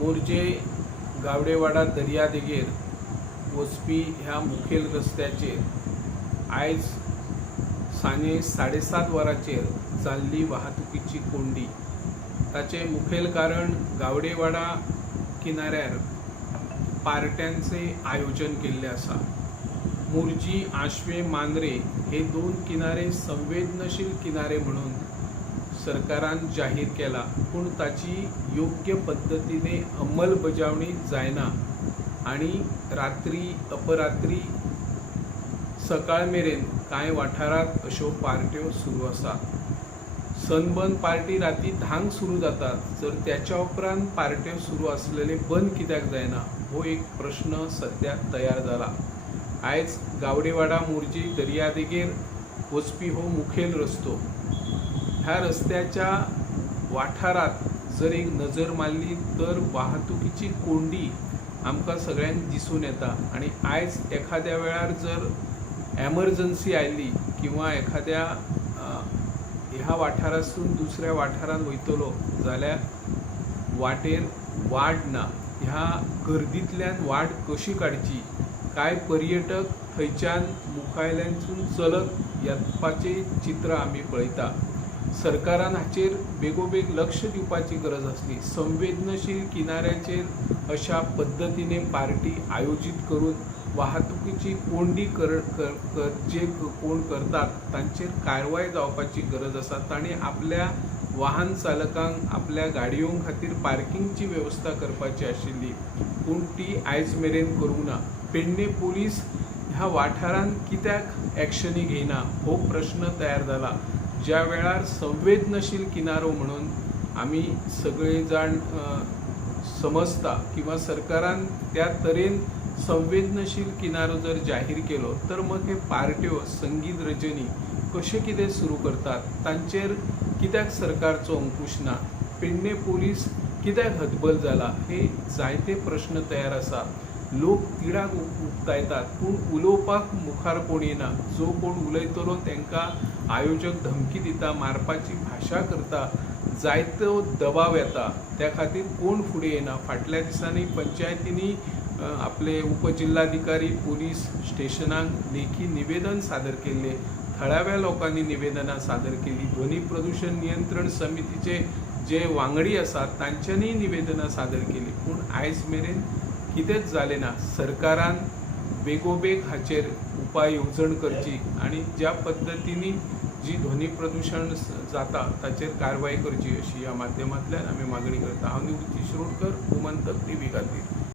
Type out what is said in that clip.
मोर्जे गावडेवाडा दर्यादेगेर वचपी ह्या मुखेल रस्त्याचेर आयज सांजे 7:30 वरांचेर जाल्ली वाहतुकीची कोंडी। ताचे मुखेल कारण गावडेवाडा किनाऱ्यार पार्ट्यांचे आयोजन केल्ले आसा। मोर्जी, आशवे, मांद्रे हे दोन किनारे संवेदनशील किनारे म्हणून सरकारान जाहीर केला, पूण ताची योग्य पद्धतीने अंमलबजावणी जायना आणि रात्री अपरात्री सकाळ मेरेन कांय वाठारांत अश्यो पार्ट्यो सुरू आसात। सनबर्न पार्टी राती 10 सुरू जातात, जर त्याच्या उपरांत पार्ट्यो सुरू आसलेले बंद कित्याक जायना हो एक प्रश्न सध्या तयार जाला। आयज गावडेवाडा मोर्जी दर्यादेगेर वचपी हो मुखेल रस्तो। ह्या रस्त्याच्या वाठारात जर एक नजर मारली तर वाहतुकीची कोंडी आमकां सगळ्यांक दिसून येता। आणि आयज एखाद्या वेळार जर एमर्जन्सी आयली किंवा एखाद्या ह्या वाठारासून दुसऱ्या वाठारांत वयतलो जाल्यार वाटेर वाट ना। ह्या गर्दींतल्यान वाट कशी काडची, काय पर्यटक थंयच्यान मुखायल्यानसून चलत येवपाचे चित्र आमी पळयता। सरकारान हाचेर बेगोबेग लक्ष दिवपाची गरज आसली। संवेदनशील किनाऱ्याचेर अशा पद्धतीने पार्टी आयोजित करून वाहतुकीची कोंडी जे कोण करतात तांचेर कारवाय जावपाची गरज आसा। तांणी आपल्या वाहन चालकांक आपल्या गाडयो खातीर पार्किंगची वेवस्था करपाची आशिल्ली, पूण ती आयज मेरेन करूंक ना। पेडणे पुलीस ह्या वाठारांत कित्याक एक्शनी घेयना हो प्रश्न तयार जाला। ज्या वेळार संवेदनशील किनारो म्हणून आमी सगळे जाण समजता किंवा सरकारान त्या तरेन संवेदनशील किनारो जर जाहीर केलो तर मग हे पार्ट्यो संगीत रजनी कशे कितें सुरू करतात, तांचेर कित्याक सरकारचो अंकुश ना, पेडणे पुलीस कित्याक हतबल जाला, हे जायते प्रश्न तयार आसा। लोक तिडाक उक्तायतात पूण उलोवपाक मुखार कोण येना। जो कोण उलयतलो तांकां आयोजक धमकी दिता, मारपाची भाशा करता, जायतो दबाव येता, त्या खातीर कोण फुडें येना। फाटल्या दिसांनी पंचायतींनी आपले उपजिल्हाधिकारी पुलीस स्टेशनाक लेखी निवेदन सादर केल्ले, थळाव्या लोकांनी निवेदनां सादर केली, ध्वनी प्रदूषण नियंत्रण समितीचे जे वांगडी आसात तांच्यांनी निवेदनां सादर केली, पूण आयज मेरेन कितेंच जालें ना। सरकारान बेगोबेग हाचेर उपाय येवजण करची आणि ज्या पद्धतीने जी ध्वनी प्रदूषण जाता ताचेर कारवाय करची अशी ह्या माध्यमांतल्यान आमी मागणी करता। हांव निवृत्ती शिरोडकर, गोमंतक TV खातीर।